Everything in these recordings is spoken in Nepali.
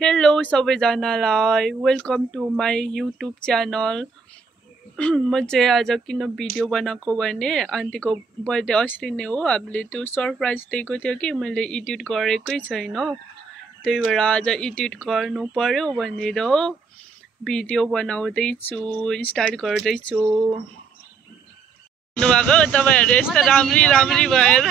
हेलो सबैजनालाई welcome to my YouTube channel. म चाहिँ आज किन भिडियो बनाएको भने आन्टीको बर्थडे अस्ति नै हो। हामीले त्यो सरप्राइज दिएको थियो कि मैले एडिट गरेकै छैन, त्यही भएर आज एडिट गर्नु पर्यो भनेर भिडियो बनाउँदैछु, स्टार्ट गर्दैछु। भएको तपाईहरु यस्तो राम्री राम्री भएर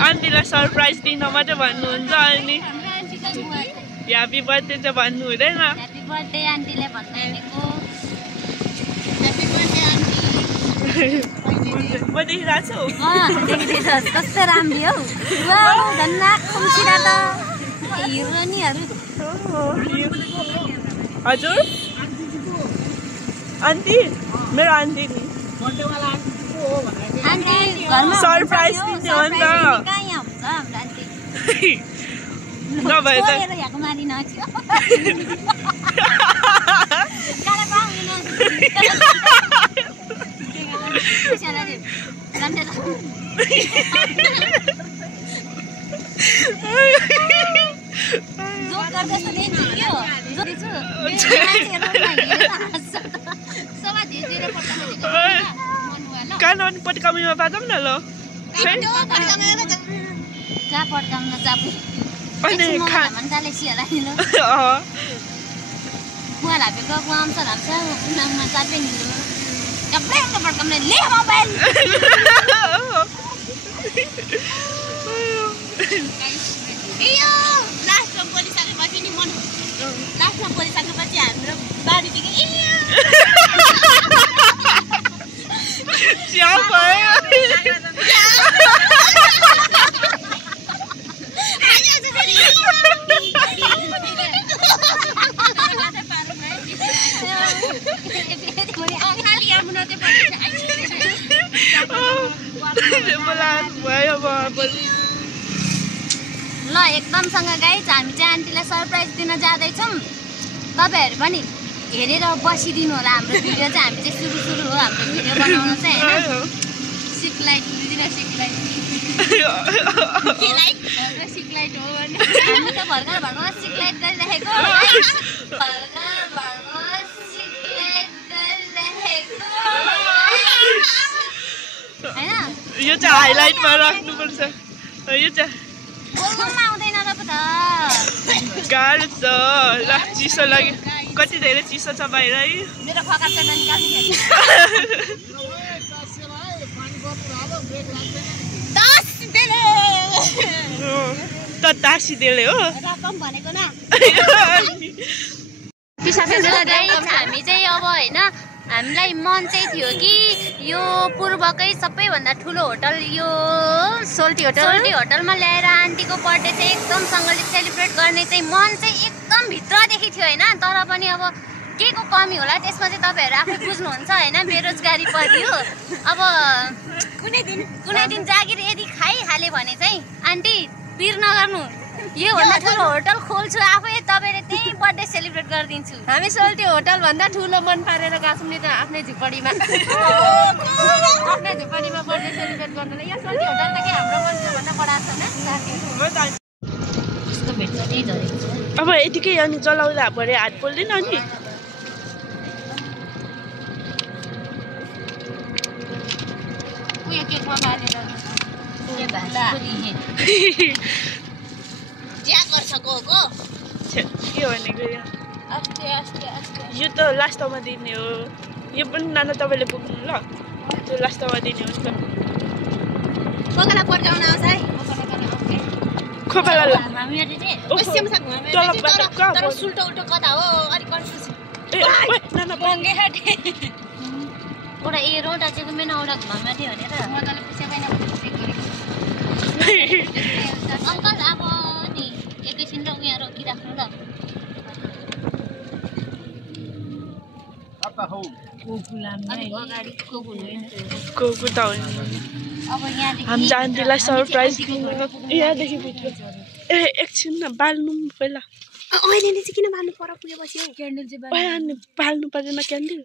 आन्टीलाई सरप्राइज दिन मात्रै भन्नुहुन्छ अनि ह्यापी बर्थडे चाहिँ भन्नु हुँदैन। ह्यापी बर्थडे आन्टीले भन्दैको ह्यापी बर्थडे आन्टी म देखिरहेको छु। देखिरहेछस् कस्तो राम्रो हौ। वाउ धन्ना खुम्सिरा त हिरोनीहरु। हजुर आन्टी मेरो आन्टी नि बर्थडे वाला आन्टी को हो भनेर आन्टी घरमा सरप्राइज दिन्छ हो नि त। कहाँ यहाँ हुन्छ हाम्रो आन्टी नभए त यहाँको मारी नछ्यो काला पाउँदैन जोक गर्दैछ देख्छु के हो जोक्छु कान अनि पटकामीमा पाजौँ न ल। जा पटकाउन चापी अनि मन्दाले सिहराइ ल बुवा लापेको बुवाम छ लान्छ उनामा चापे नि ल कपडा पटकाउन ले मोबाइल एयो लास्टमा बोलिसकेपछि नि मन लास्टमा बोलिसकेपछि हाम्रो बारीदेखि एयो क्या भयो ल एकदमसँग गाइज हामी चाहिँ आन्टीलाई सरप्राइज दिन जाँदैछौँ। तपाईहरु पनि हेरेर बसिदिनु होला। हाम्रो भिडियो चाहिँ हामी चाहिँ सुरु हो हाम्रो भिडियो बनाउन चाहिँ हैन। सिक्लाइट दिदिन सिक्लाइट सिक्लाइट हो भने हामी त भर्खर सिक्लाइट गरिरहेको हैन। यो चाहिँ हाइलाइटमा राख्नुपर्छ। यो चाहिँ बोल्नमा आउँदैन र पो त गाह्रो छ। ल चिसो लाग्यो, कति धेरै चिसो छ बाहिर है। मेरो खका चाहिँ निकाल्नु त तासिदेले हो रकम भनेको न। हामी चाहिँ अब हैन हामीलाई मन चाहिँ थियो कि यो पूर्वकै सबैभन्दा ठुलो होटल यो सोल्टी होटलमा ल्याएर आन्टीको बर्थडे चाहिँ एकदमसँगले सेलिब्रेट गर्ने चाहिँ मन चाहिँ एकदम भित्रदेखि थियो हैन। तर पनि अब के को कमी होला त्यसमा चाहिँ तपाईहरु आफै बुझ्नुहुन्छ हैन। बेरोजगारी पर्यो। अब कुनै दिन जागिर यदि खाइहाले भने चाहिँ आन्टी पिर नगर्नु, यो भन्दा ठुलो होटल खोल्छु आफै तपाईले त्यही बर्थडे सेलिब्रेट गरिदिन्छु। हामी सोल्टी होटल भन्दा ठुलो मन पारेर गएको नि त आफ्नै झुपडीमा बर्थडे सेलिब्रेट गर्नलाई। यहाँ सोल्टी होटल त के हाम्रो मन भन्दा बडा छ न। यसको भेट चाहिँ झरेको छ। अब यतिकै अनि जलाउँदा भरे हात पोल्दैन अनि उयो केकमा बालेर के भाषा दिए ज्या गर्छ गएको के भनेको यो अस्ते यो त लास्टमा दिने हो। यो पनि नाना तपाईँले बोक्नु ल, त्यो लास्टमा दिने हो नि त। कोकाला पड्काउन आउँछ है खोकाला हामीले चाहिँ तर सुल्टो उल्टो कता हो अलि कन्फ्युज नाना बङ्गे हाटे एउटा रोटा चाहिँ मेन एउटा घरमा थियो भनेर मजाले पुछेको अङ्कल अब नि एकैछिन र उहाँ रोकिराख्नु ल। कोकु त होइन। अब यहाँदेखि हामी चाहिँ आन्टीलाई सरप्राइज यहाँदेखि भित्र ए एकछिन न बाल्नु पहिला। अहिले चाहिँ किन बाल्नु पर पुगेपछि क्यान्डल चाहिँ बाल्नु पर्दैन क्यान्डल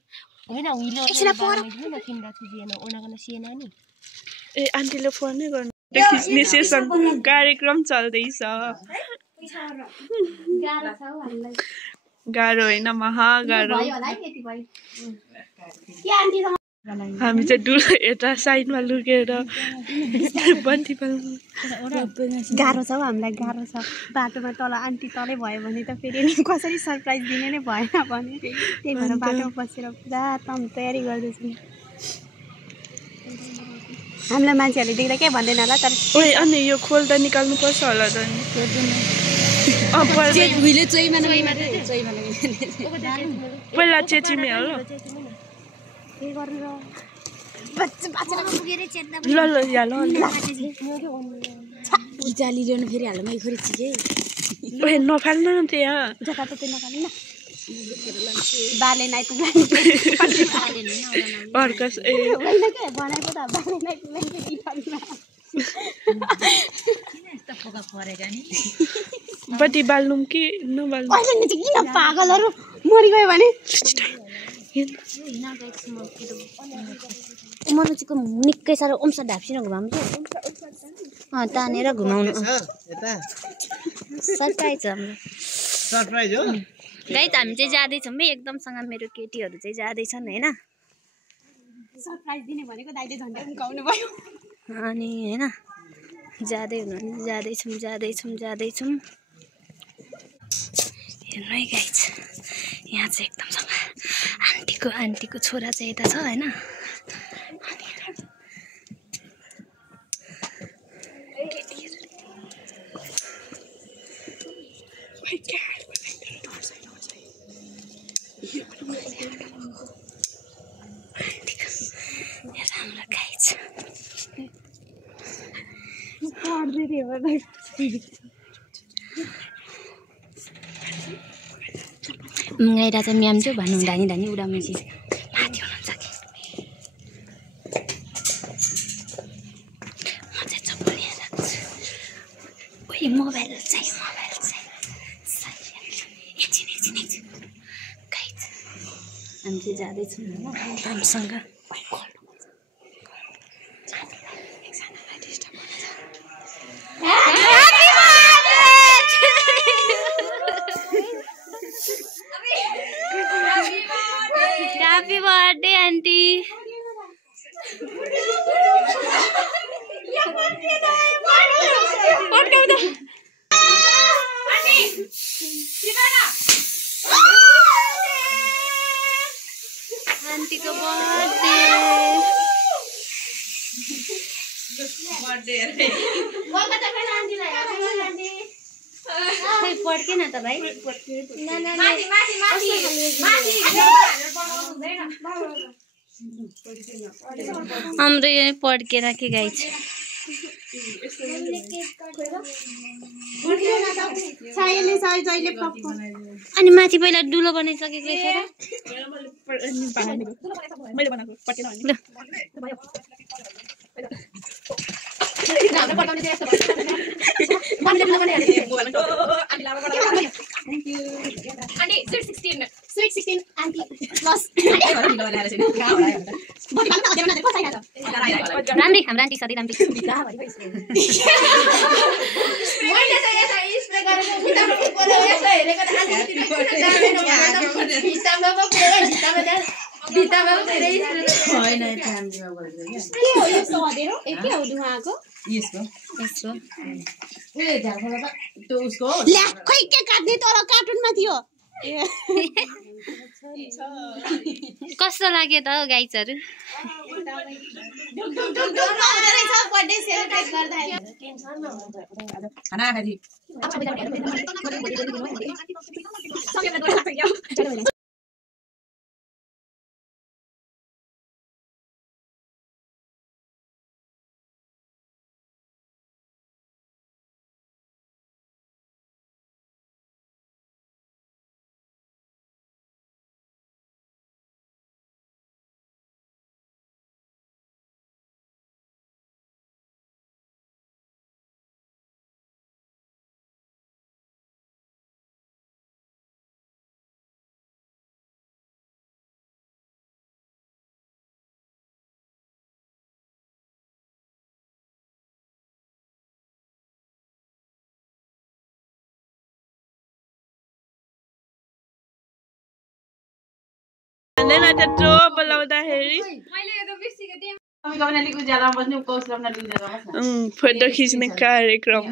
होइन हिलो एकछिन पर किन किन्दा थिएन ओनागना सिएन नि ए आन्टीले फोनै गर्नु खिच्ने सेसन कार्यक्रम चल्दैछ गाह्रो होइन महा गाह्रो हामी चाहिँ डुलो यता साइडमा लुकेर बन्ती गाह्रो छ हौ हामीलाई गाह्रो छ बाटोमा तल आन्टी तलै भयो भने त फेरि कसरी सरप्राइज दिने नै भएन भने त्यही भएर बाटोमा बसेर पुरा तयारी गर्दैछौँ हामीलाई मान्छेहरूले देख्दा के भन्दैन होला तर ओइ अनि यो खोल्दा निकाल्नु पर्छ होला त नि पहिला चेचिमे हो ल ल या ल जाली ल्याउनु फेरि हाल्नु मैखोरी छिके ओइ नफाल्नु न त्यहाँ जताततै नफाल्नु न बाले नाइ पुग्ला अर्कस ए होइन के बनाएको त बाले नाइ पुग्ला नि पानीमा किन यस्तो फोका परेका नि बटी बाल्नुम कि नबाल्नु अहिले नि चाहिँ किन पागलहरु मरिगयो भने मनोजीको निकै साह्रो ओम्सा ढाप्सिन घुमाउनु तानेर घुमाउनु सरप्राइज हाम्रो सरप्राइज हो गाइस हामी चाहिँ जाँदैछौँ है एकदमसँग मेरो केटीहरू चाहिँ जाँदैछन् होइन सरप्राइज दिने भनेको दाइले झन्डै उकाउनु भयो अनि होइन जाँदै हुनुहुन्छ जाँदैछौँ हेर्नु है गाइस यहाँ चाहिँ एकदमसँग आन्टीको छोरा चाहिँ यता छ होइन हाम्रो गाइस गाइरा चाहिँ म्याम चाहिँ भन्नु धानी उडाउने चिज माथि हुनुहुन्छ कि म चाहिँ चप्पल यहाँ राख्छु ओइ मोबाइल चाहिँ एकछिन गाइस हामी चाहिँ जाँदैछौँ होइन राम्रोसँग Happy birthday, auntie. Auntie ko birthday. खै पड्केन त भाइ हाम्रो यो पड्केर के गाई छ अनि माथि पहिला डुलो बनाइसकेको राम्रै हाम्रो आन्टी सधैँ राम्रै कस्तो लाग्यो त गाइजहरु त्यत्रो बोलाउँदाखेरि फोटो खिच्ने कार्यक्रम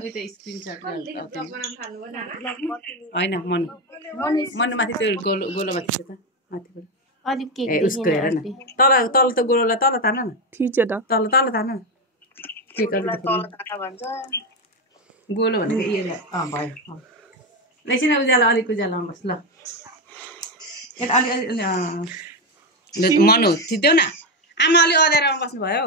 होइन मनु माथि त्यो गोलो माथि छ त माथिबाट उसको हेर न तल तल त गोलोलाई तल तान न थिच्यो त तल तान न के गोलो भनेको यो भयो लैसिन उज्यालो अलिक उज्यालोमा बस ल मनु थिच्देऊ न आमा अलि अँध्यारोमा बस्नु भयो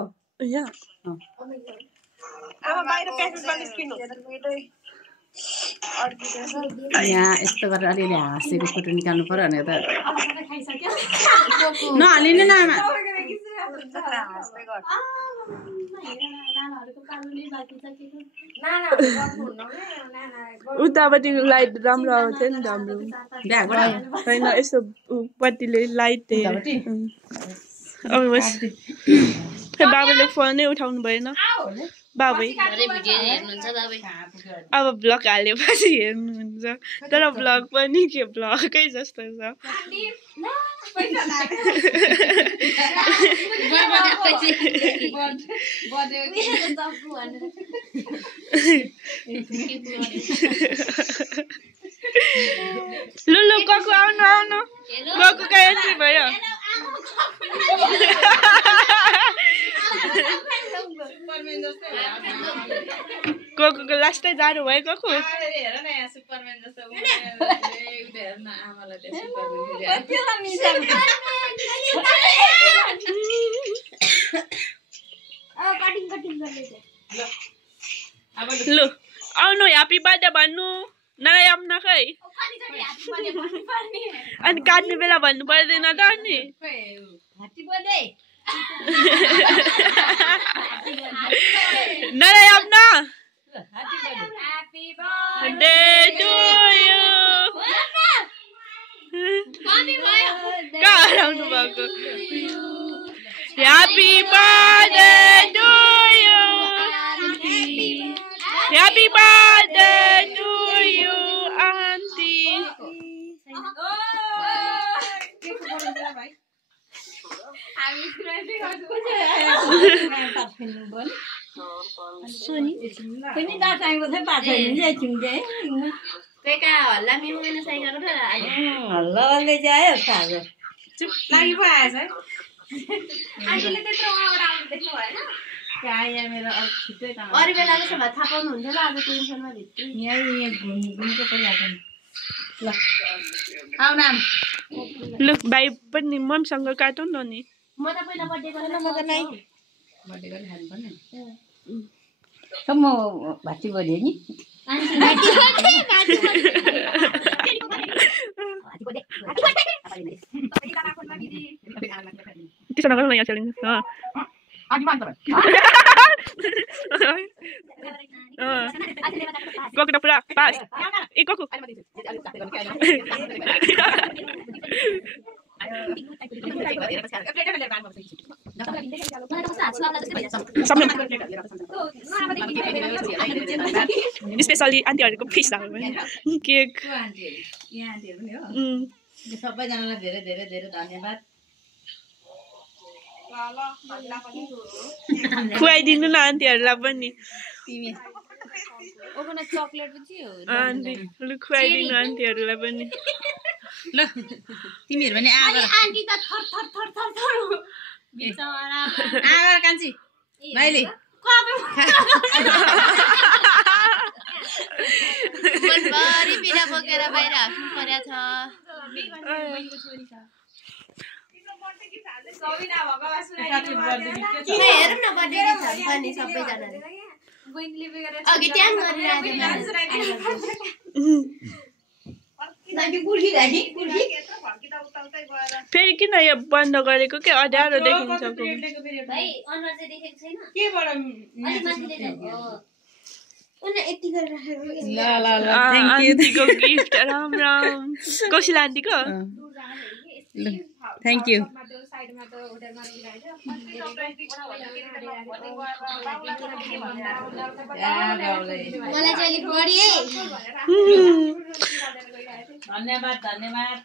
यहाँ यस्तो गरेर अलिअलि हाँसेको फोटो निकाल्नु पर्यो भनेर त नहालिनु न आमा उतापट्टि लाइट राम्रो आउँथ्यो नि त हाम्रो होइन यसो पट्टिले लाइट अब बस बाबाले फोनै उठाउनु भएन बाबै अब ब्लग हालेपछि हेर्नुहुन्छ तर ब्लग पनि के ब्लगै जस्तो छ लुलु ककु आउनु आउनु ककुको एन्ट्री भयो ककुको लास्टै जाडो भयो ककु लु आउनु ह्याप्पी बर्थडे भन्नु नराम्रो खै अनि काट्ने बेला भन्नु पर्दैन त अनि नराम्रो कहाँ हराउनु भएको happy birthday to you happy birthday to you aunty अरू बेला त्यसो भए थाहा पाउनुहुन्छ ल आज टेन्सनमा भित्र लु भाइ पनि मम्मीसँग काटौँ न नि म त पहिला बर्थडे गरेर म भाटी बढ्यो नि त्यसो नगरौँ न यहाँ च्यालेन्ज ककु त पुरा फास्ट ए ककु स्पेसली आन्टीहरूको फिस केक सबैजनालाई धेरै धेरै धेरै धन्यवाद खुवाइदिनु न आन्टीहरूलाई पनि आन्टी लु खुवाइदिनु आन्टीहरूलाई पनि ल तिमीहरू पनि आन्टी त थर थर थर थर थर बिचरा आगर कान्छी भाइले मनभरि पिरा बोकेर बाहिर आफ्नो पर्या छ हेरौँ न बर्थडे पनि सबैजनाले अघि ट्याङ फेरि किन यो बन्द गरेको के अँध्यारो देखिन्छ आन्टीको गिफ्ट राम राम कौशिला आन्टीको थ्याङ्क यू मलाई चाहिँ अलिक बढी है धन्यवाद धन्यवाद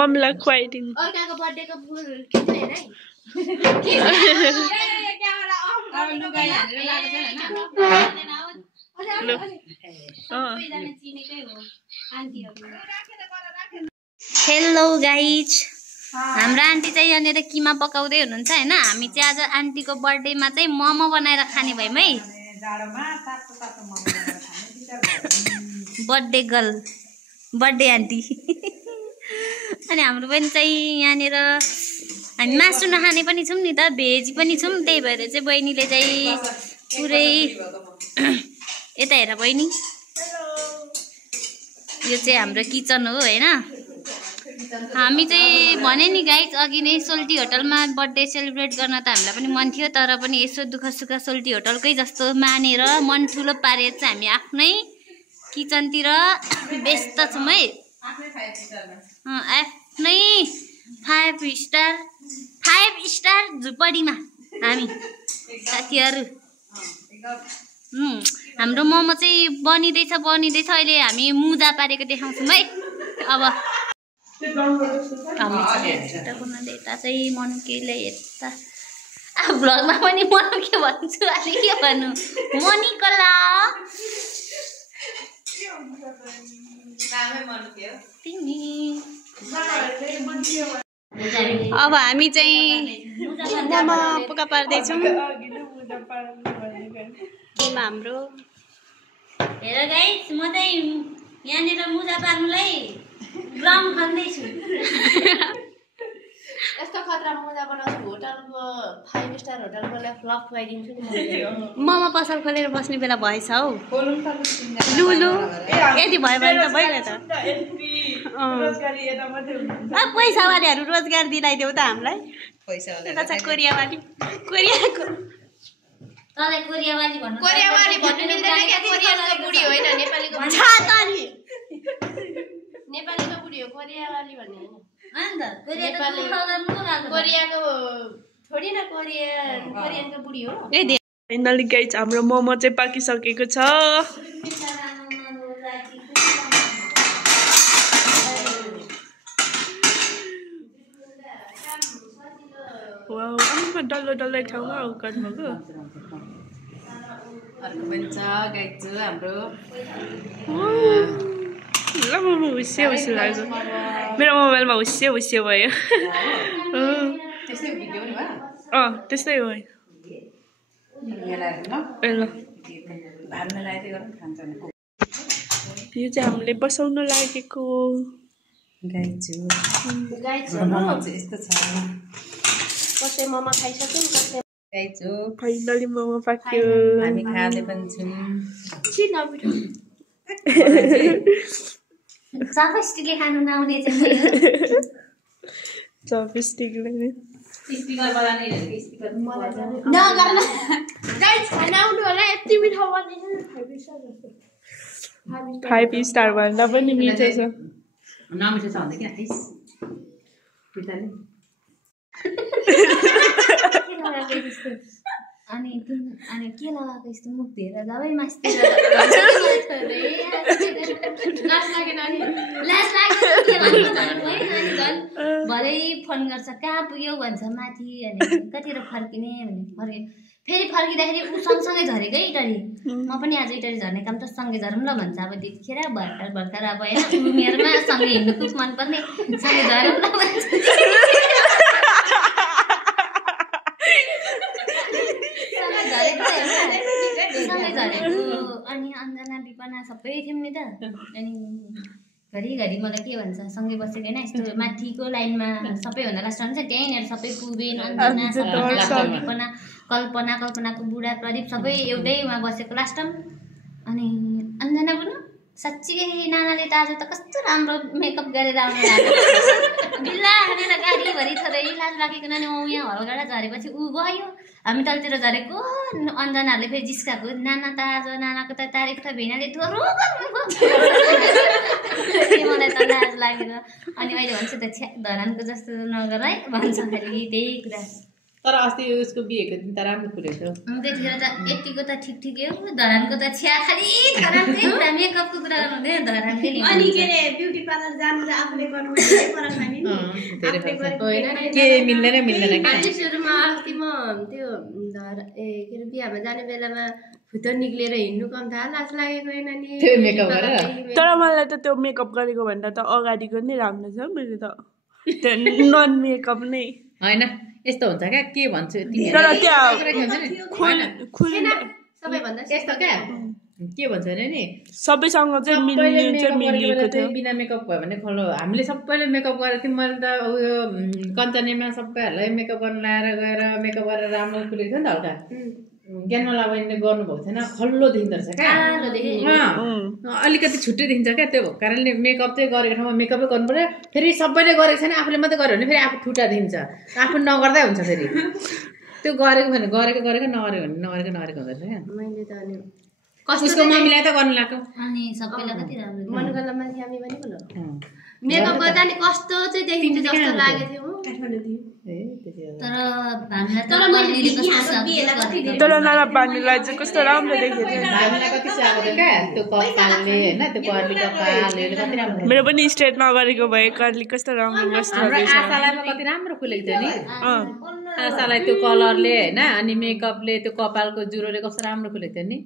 मम्मीलाई खुवाइदिनु अर्काको बर्थडेको फुल खिच्नु हेर है हेलो गाइज हाम्रो आन्टी चाहिँ यहाँनिर किमा पकाउँदै हुनुहुन्छ हैन हामी चाहिँ आज आन्टीको बर्थडेमा चाहिँ मोमो बनाएर खाने भयौँ है बर्थडे गर्ल बर्थडे आन्टी अनि हाम्रो पनि चाहिँ यहाँनिर हामी मासु नखाने पनि छौँ नि त भेज पनि छौँ त्यही भएर चाहिँ बहिनीले चाहिँ पुरै यता हेर बहिनी यो चाहिँ हाम्रो किचन हो हैन हामी चाहिँ भने नि गाइज अघि नै सोल्टी होटलमा बर्थडे सेलिब्रेट गर्न त हामीलाई पनि मन थियो तर पनि यसो दुःख सुख सोल्टी होटलकै जस्तो मानेर मन ठुलो पारेर चाहिँ हामी आफ्नै किचनतिर व्यस्त छौँ है आफ्नै 5 स्टार झुपडीमा हामी साथीहरू हाम्रो मोमो चाहिँ बनिँदैछ अहिले हामी मुजा पारेको देखाउँछौँ है अब यता चाहिँ मनुकेले यता भ्लगमा पनि मनुके भन्छु अलि के भन्नु मनिकला अब हामी चाहिँ मोमो पुका पार्दैछौँ हाम्रो हेर गाइस म चाहिँ यहाँनिर मुजा पार्नुलाई ग्राम खाँदैछु यस्तो खतरा मुजा बनाउँछु होटलको 5 स्टार होटलकोलाई फ्लप खुवाइदिन्छु नि मोमो पसल खोलेर बस्ने बेला भएछ हौ लुलु यति भयो भने त भइगयो त पैसावालीहरू रोजगार दिलाइदेऊ त हामीलाई पैसा कोरियावाली कोरियाको तँलाई कोरियावाली भन्नु मिल्दैन क्या कोरियाको बुढी होइन नेपालीको नेपालीको बुढी हो कोरियावाली भन्ने होइन अन्त कोरियाको थोडी न कोरियनको बुढी हो फाइनली गाइज हाम्रो मोमो चाहिँ पाकिसकेको छ वाउ अनि डल्लो डल्लै ठाउँमा गर्नुभएको अर्को पनि छ गाइज हाम्रो हुस्से लाग्यो मेरो मोबाइलमा हुस्से भयो त्यस्तै हो यो चाहिँ हामीले बसाउन लागेको कसै मोमो खाइसक्यो कसै फाइनली मोमो पाक्यो हामी खाँदै पनि छौँ चपस्टिकले खानु नआउने चाहिँ चपस्टिकले खाना आउनु होला यति मिठो बनिन्छ 5 स्टार भन्दा पनि मिठो छ नमिठो छ भन्दै किन खाइस् अनि के लगाएको यस्तो मुख धेर दबाई मास्तिर भरे फोन गर्छ कहाँ पुग्यौ भन्छ माथि अनि कतिखेर फर्किने भने फेरि फर्किँदाखेरि ऊ सँगसँगै झरेकै इटरी म पनि आज इटरी झर्ने काम त सँगै झरौँ ल भन्छ अब त्यतिखेर भर्खर अब होइन उमेरमा सँगै हिँड्नु खुब मनपर्ने सँगै झरौँ ल भन्छ सँगै झरेको अनि अन्जना विपना सबै थियौँ नि त अनि घरिघरि मलाई के भन्छ सँगै बसेको होइन यस्तो माथिको लाइनमा सबैभन्दा लास्ट हुन्छ त्यहीँनिर सबै पुबेन अन्जना विपना कल्पनाको बुढा प्रदीप सबै एउटैमा बसेको लास्ट टाइम अनि अन्जना पनि साँच्चै नानाले त आज त कस्तो राम्रो मेकअप गरेर आउनु लाग्यो बिल्ला हानेर गाडीभरि थोरै लाज लागेको नानी यहाँ हलगडा झरेपछि ऊ गयो हामी तलतिर झरेको अन्जनाहरूले फेरि जिस्काएको नाना त आज नानाको त तारिफ त भेनाले थोरो मलाई त लाज लागेर अनि अहिले भन्छ त छ्या धरानको जस्तो नगर है भन्छ फेरि त्यही कुरा तर अस्ति उसको बिहेको दिन त राम्रो फुलेको थियो त्यतिखेर त यतिको त ठिकै हो धरानको त छ्या खालि धरान चाहिँ पुरा मेकअपको कुरा गर्नुहुँदैन धरानकै अनि के अरे ब्युटी पार्लर जानु र आफूले गर्नु धेरै फरक छ नि के मिल्दैन अनि सुरुमा अस्ति म त्यो के अरे बिहामा जाने बेलामा फुतो निक्लेर हिँड्नु कम थाहा लाज लागेको होइन नि त्यो मेकअप गरेर तर मलाई त त्यो मेकअप गरेको भन्दा त अगाडिको नै राम्रो छ मैले त त्यो नन मेकअप नै होइन यस्तो हुन्छ क्या के भन्छु तर त्यहाँ सबैभन्दा यस्तो क्या के भन्छ अरे नि सबैसँग चाहिँ मिलिएको थियो बिना मेकअप भयो भने खलो हामीले सबैले मेकअप गरेको थियौँ मैले त उयो कञ्चनीमा सबैहरूलाई मेकअप गर्न लाएर गएर मेकअप गरेर राम्रो फुलेको थियो नि त हल्का ज्ञानवाला बहिनीले गर्नुभएको थिएन खल्लो देखिँदो रहेछ क्या अलिकति छुट्टै देखिन्छ क्या त्यो कारणले मेकअप चाहिँ गरेको ठाउँमा मेकअपै गर्नु पर्यो फेरि सबैले गरेको छैन आफूले मात्रै गर्यो भने फेरि आफू ठुटा देखिन्छ आफू नगर्दै हुन्छ फेरि त्यो गरेको भने गरेको नगरेको भने नगरेको हुँदो रहेछ क्या मैले त अनि उसको मम्मीलाई त गर्नु लाग्यो अनि सबैलाई कति राम्रो मनगला माथि हामी पनि बोल मेकअप गर्दा नि कस्तो चाहिँ देखिन्छ जस्तो लागेको थियो तर भान्जा तर नाना पानीलाई चाहिँ कस्तो राम्रो देखेको थियो कति चाहेको थियो क्या त्यो कपालले होइन त्यो कर्ली कपालले कति राम्रो मेरो पनि स्ट्रेट नगरेको भए कर्ली कस्तो राम्रो बस्छ आशालाई कति राम्रो फुलेको थियो नि आशालाई त्यो कलरले होइन अनि मेकअपले त्यो कपालको जुरोले कस्तो राम्रो फुलेको थियो नि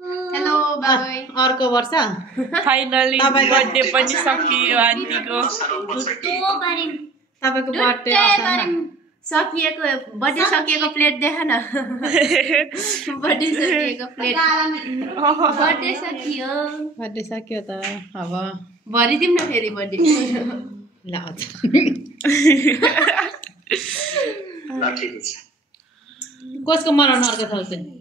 हेलो बाइ अर्को वर्ष फाइनली बर्थडे पनि सकियो आन्टीको तपाईँको बर्थडे सकिएको बर्थडे सकिएको प्लेट देख न बर्थडे सकिएको प्लेट बर्थडे सकियो त अब भरिदिउँ न फेरि बर्थडे ल कसको मनाउनु अर्को ठाउँ चाहिँ